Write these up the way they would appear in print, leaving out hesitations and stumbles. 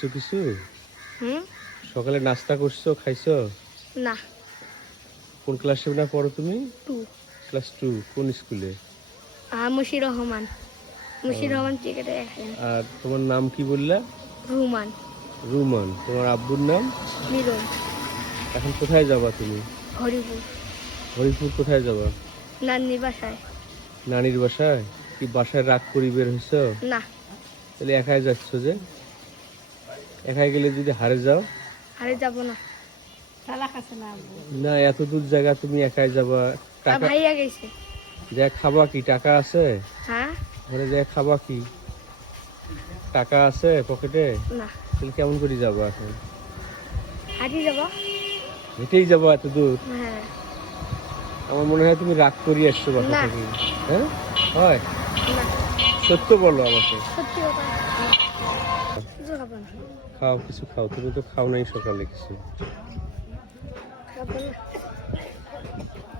খাইছো কিছু? হুম? সকালে নাস্তা করছো, খাইছো? না। কোন ক্লাসে না পড়ো তুমি? 2। ক্লাস 2। কোন স্কুলে? মুশির রহমান। মুশির রহমান ক্রিকেটের একাডেমি। আর তোমার নাম কি বললা? রুমান। রুমান। তোমার আব্বুর নাম? মিলন। এখন কোথায় যাবা তুমি? হরিপুর। হরিপুর কোথায় যাবা? নান্নি বাসায়। নানির বাসায়? কি বাসায় রাগ করি বের হইছো? না। তাহলে একাই যাচ্ছ যে? একাই গেলে যদি হারে যাও? আরে যাব না। চালাক আছে না আব্বু? না, এত দূর জায়গা তুমি একাই যাবা? টাকা ভাইয়া গেছে। যা খাবা কি? টাকা আছে? হ্যাঁ? ঘরে যা খাবা কি? টাকা আছে পকেটে? না। তাহলে কেমন করে যাবো এখন? হাঁটি যাব? হেঁটেই যাবো এত দূর? হ্যাঁ। আমার মনে হয় তুমি রাগ করিয়ে আসছো বাসা না। থেকে। হ্যাঁ, হয়? না। সত্য বলো আমাকে। সত্যি কথা। কিছু খাবো না। খাও, কিছু খাও। তুমি তো খাও নাই সকালে কিছু। খাবো না।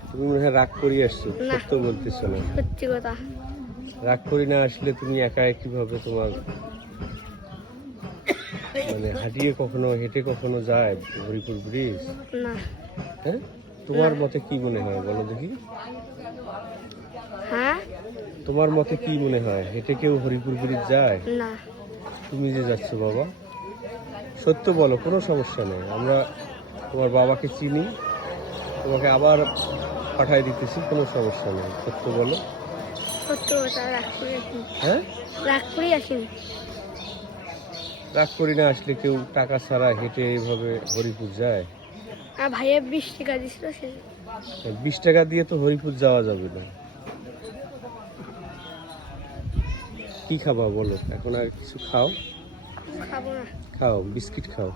তুমি মনে হয় রাগ করিয়ে আসছো, না। সত্য বলতেছো না। সত্যি কথা। রাগ করি না আসলে তুমি একা কিভাবে তোমার মানে হাঁটিয়ে কখনো হেঁটে কখনো যায় হরিপুর ব্রিজ? না। হ্যাঁ, তোমার না। মতে কি মনে হয় বলো দেখি? হ্যাঁ? তোমার মতে কি মনে হয়, হেঁটে কেউ হরিপুর ব্রিজ যায়? না। তুমি যে যাচ্ছ বাবা, সত্য বলো, কোনো সমস্যা নেই। আমরা তোমার বাবাকে চিনি, তোমাকে আবার পাঠাই দিতেছি, কোনো সমস্যা নেই। সত্য বলো। সত্য কথা। রাগ করে আসিনি। হ্যাঁ, রাগ করে আসিনি। রাগ করি না আসলে কেউ টাকা ছাড়া হেঁটে এইভাবে হরিপুর যায়? আর ভাইয়া 20 টাকা দিছিল সে। 20 টাকা দিয়ে তো হরিপুর যাওয়া যাবে না। কি খাবা বলো এখন? আর কিছু খাও। খাবো না। খাও, বিস্কিট খাও।